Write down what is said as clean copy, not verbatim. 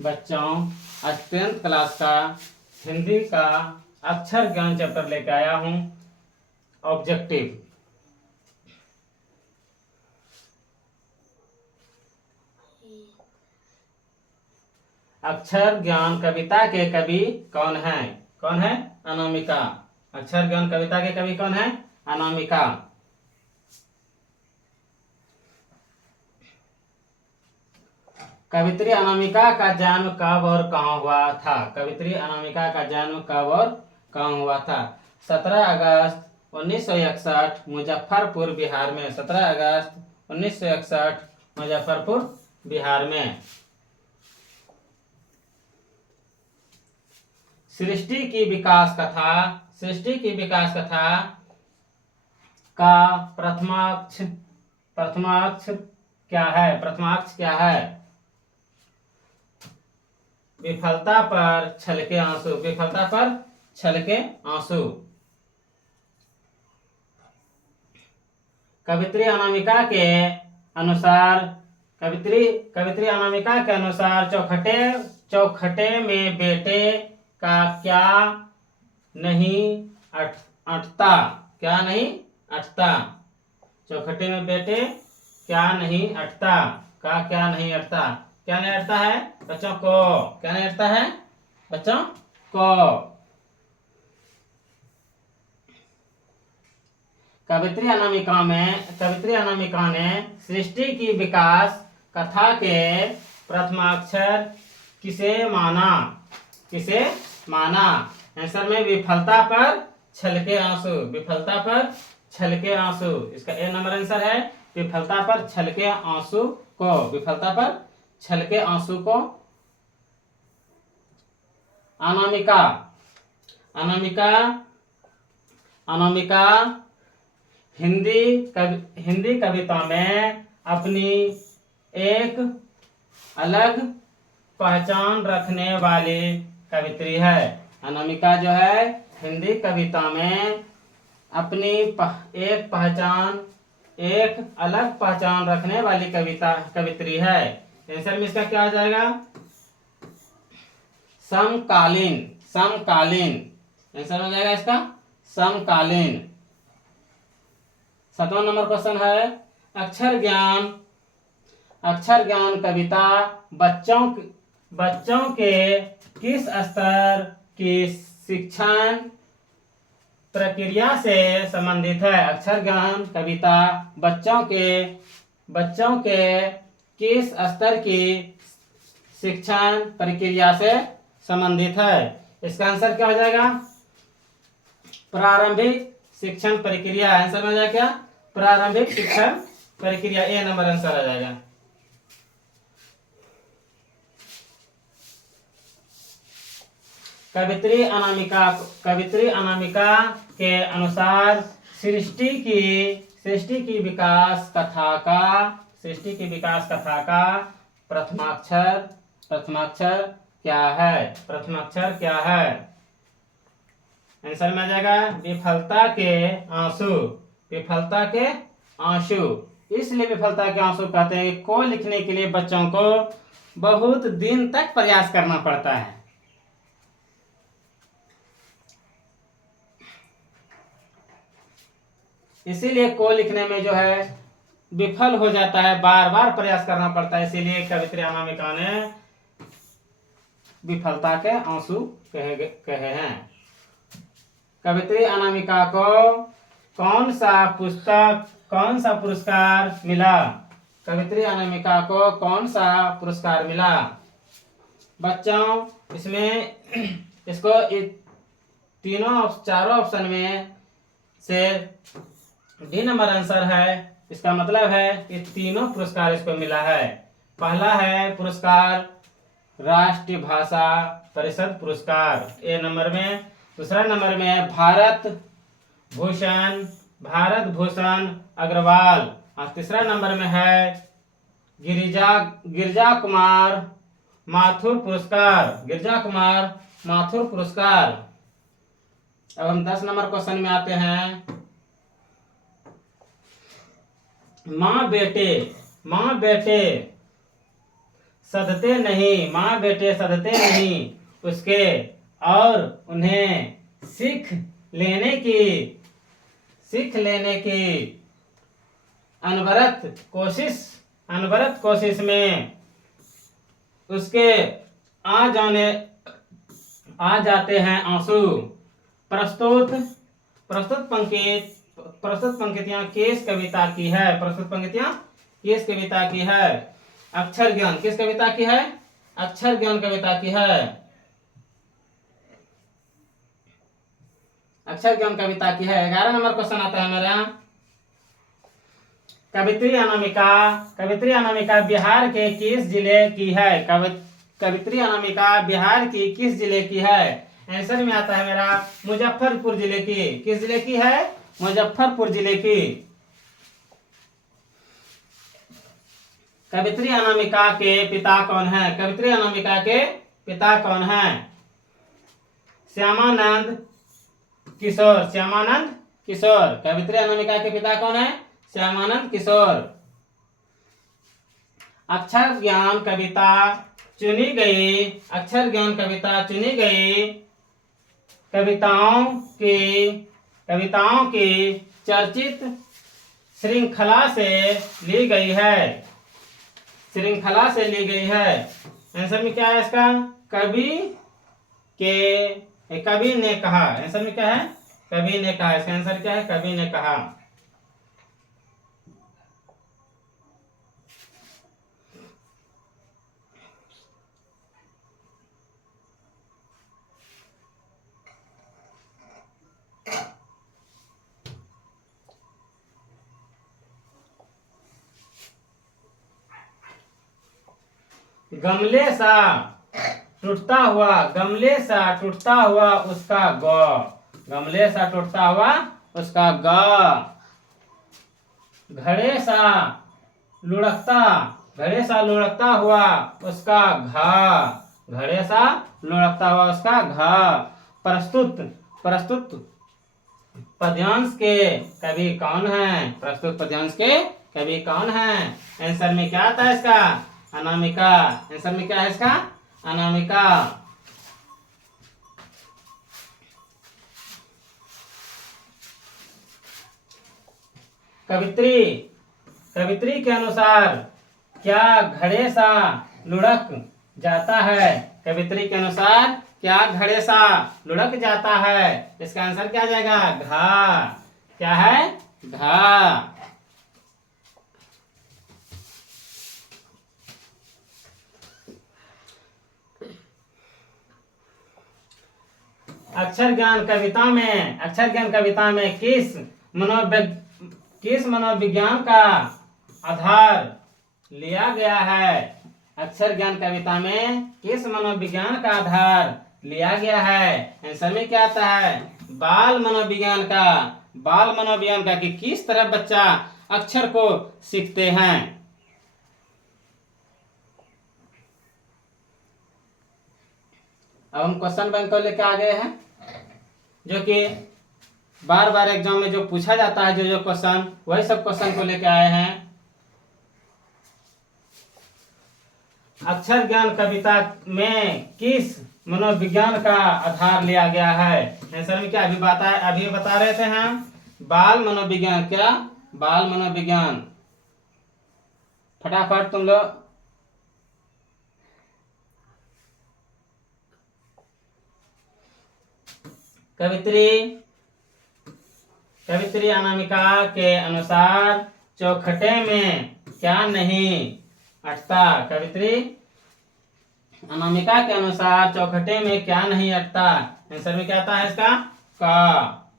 बच्चों, आज 10th class का हिंदी का अक्षर ज्ञान चैप्टर लेके आया हूँ। ऑब्जेक्टिव। अक्षर ज्ञान कविता के कवि कौन है? कौन है? अनामिका। अक्षर ज्ञान कविता के कवि कौन है? अनामिका। कवित्री अनामिका का जन्म कब और कहाँ हुआ था? कवित्री अनामिका का जन्म कब और कहाँ हुआ था? 17 अगस्त 1961 मुजफ्फरपुर बिहार में। 17 अगस्त 1961 मुजफ्फरपुर बिहार में। सृष्टि की विकास कथा। सृष्टि की विकास कथा का प्रथमाक्ष क्या है? प्रथमाक्ष क्या है? विफलता पर छलके आंसू। विफलता पर छलके आंसू। कवित्री अनामिका के अनुसार कवित्री अनामिका के अनुसार चौखटे में बेटे का क्या नहीं अटता? क्या नहीं अटता? चौखटे में बेटे क्या नहीं अटता? का क्या नहीं अटता? क्या नहीं अटता है बच्चों को? क्या नहीं अटता है बच्चों को? कवित्री अनामिका ने सृष्टि की विकास कथा के प्रथमाक्षर किसे माना? किसे माना? आंसर में विफलता पर छलके आंसू। विफलता पर छलके आंसू। इसका ए नंबर आंसर है विफलता पर छलके आंसू को। विफलता पर छलके आंसू को अनामिका हिंदी कविता में अपनी एक अलग पहचान रखने वाली कवित्री है। अनामिका जो है हिंदी कविता में अपनी एक अलग पहचान रखने वाली कवित्री है। आंसर में इसका क्या आ जाएगा? समकालीन। आंसर हो जाएगा इसका समकालीन। 7वां नंबर क्वेश्चन है अक्षर ज्ञान कविता बच्चों के किस स्तर की शिक्षण प्रक्रिया से संबंधित है? अक्षर ज्ञान कविता बच्चों के किस स्तर की शिक्षण प्रक्रिया से संबंधित है? इसका आंसर क्या हो जाएगा? प्रारंभिक शिक्षण प्रक्रिया। आंसर हो जाएगा क्या? प्रारंभिक शिक्षण प्रक्रिया। ए नंबर आंसर आ जाएगा। कवित्री अनामिका के अनुसार सृष्टि की विकास कथा का प्रथमाक्षर क्या है? प्रथमाक्षर क्या है? आंसर में आ जाएगा विफलता के आंसू। विफलता के आंसू। इसलिए विफलता के आंसू कहते हैं कि को लिखने के लिए बच्चों को बहुत दिन तक प्रयास करना पड़ता है। इसीलिए को लिखने में जो है विफल हो जाता है, बार बार प्रयास करना पड़ता है। इसीलिए कवित्री अनामिका ने विफलता के आंसू कहे हैं। कवित्री अनामिका को कौन सा पुरस्कार मिला? कवित्री अनामिका को कौन सा पुरस्कार मिला? बच्चों, इसमें इसको चारों ऑप्शन में से डी नंबर आंसर है। इसका मतलब है कि तीनों पुरस्कार इसको मिला है। पहला है पुरस्कार राष्ट्रीय भाषा परिषद पुरस्कार, ए नंबर में। दूसरा नंबर में है भारत भूषण अग्रवाल। और तीसरा नंबर में है गिरिजा कुमार माथुर पुरस्कार। अब हम 10 नंबर क्वेश्चन में आते हैं। माँ बेटे सधते नहीं, माँ बेटे सधते नहीं उसके, और उन्हें सीख लेने की अनवरत कोशिश में उसके आ जाते हैं आंसू। प्रस्तुत पंक्तियां किस कविता की है? प्रस्तुत पंक्तियां किस कविता की है? अक्षर ज्ञान किस कविता की है? अक्षर ज्ञान कविता की है। अक्षर ज्ञान कविता की है। 11 नंबर क्वेश्चन आता है मेरा। कवित्री अनामिका बिहार के किस जिले की है? कवित्री अनामिका बिहार की किस जिले की है? आंसर में आता है मेरा मुजफ्फरपुर जिले की। किस जिले की है? मुजफ्फरपुर जिले की। कवित्री अनामिका के पिता कौन है? कवित्री अनामिका के पिता कौन है? श्यामानंद किशोर। कवित्री अनामिका के पिता कौन है? श्यामानंद किशोर। अक्षर ज्ञान कविता चुनी गई कविताओं की चर्चित श्रृंखला से ली गई है। आंसर में क्या है इसका? कवि ने कहा। आंसर में क्या है? कवि ने कहा। इसका आंसर क्या है? कवि ने कहा। गमले सा टूटता हुआ उसका ग। घड़े सा लुढ़कता हुआ उसका घा। प्रस्तुत पद्यांश के कवि कौन है? आंसर में क्या आता है इसका? अनामिका। आंसर में क्या है इसका? अनामिका। कवित्री के अनुसार क्या घड़े सा लुढ़क जाता है? कवित्री के अनुसार क्या घड़े सा लुढ़क जाता है? इसका आंसर क्या आ जाएगा? घा। क्या है? घा। अक्षर ज्ञान कविता में किस मनोविज्ञान का आधार लिया गया है? अक्षर ज्ञान कविता में किस मनोविज्ञान का आधार लिया गया है? आंसर में क्या आता है? बाल मनोविज्ञान का कि किस तरह बच्चा अक्षर को सीखते हैं। अब हम क्वेश्चन बैंक को लेकर आ गए हैं, जो कि बार बार एग्जाम में जो पूछा जाता है, जो क्वेश्चन, वही सब क्वेश्चन को लेकर आए हैं। अक्षर ज्ञान कविता में किस मनोविज्ञान का आधार लिया गया है? आंसर में क्या अभी बता रहे थे हम? बाल मनोविज्ञान। क्या? बाल मनोविज्ञान। फटाफट तुम लोग कवित्री अनामिका के अनुसार चौखटे में क्या नहीं अटता? कवित्री अनामिका के अनुसार चौखटे में क्या नहीं अटता? आंसर में क्या आता है इसका? का।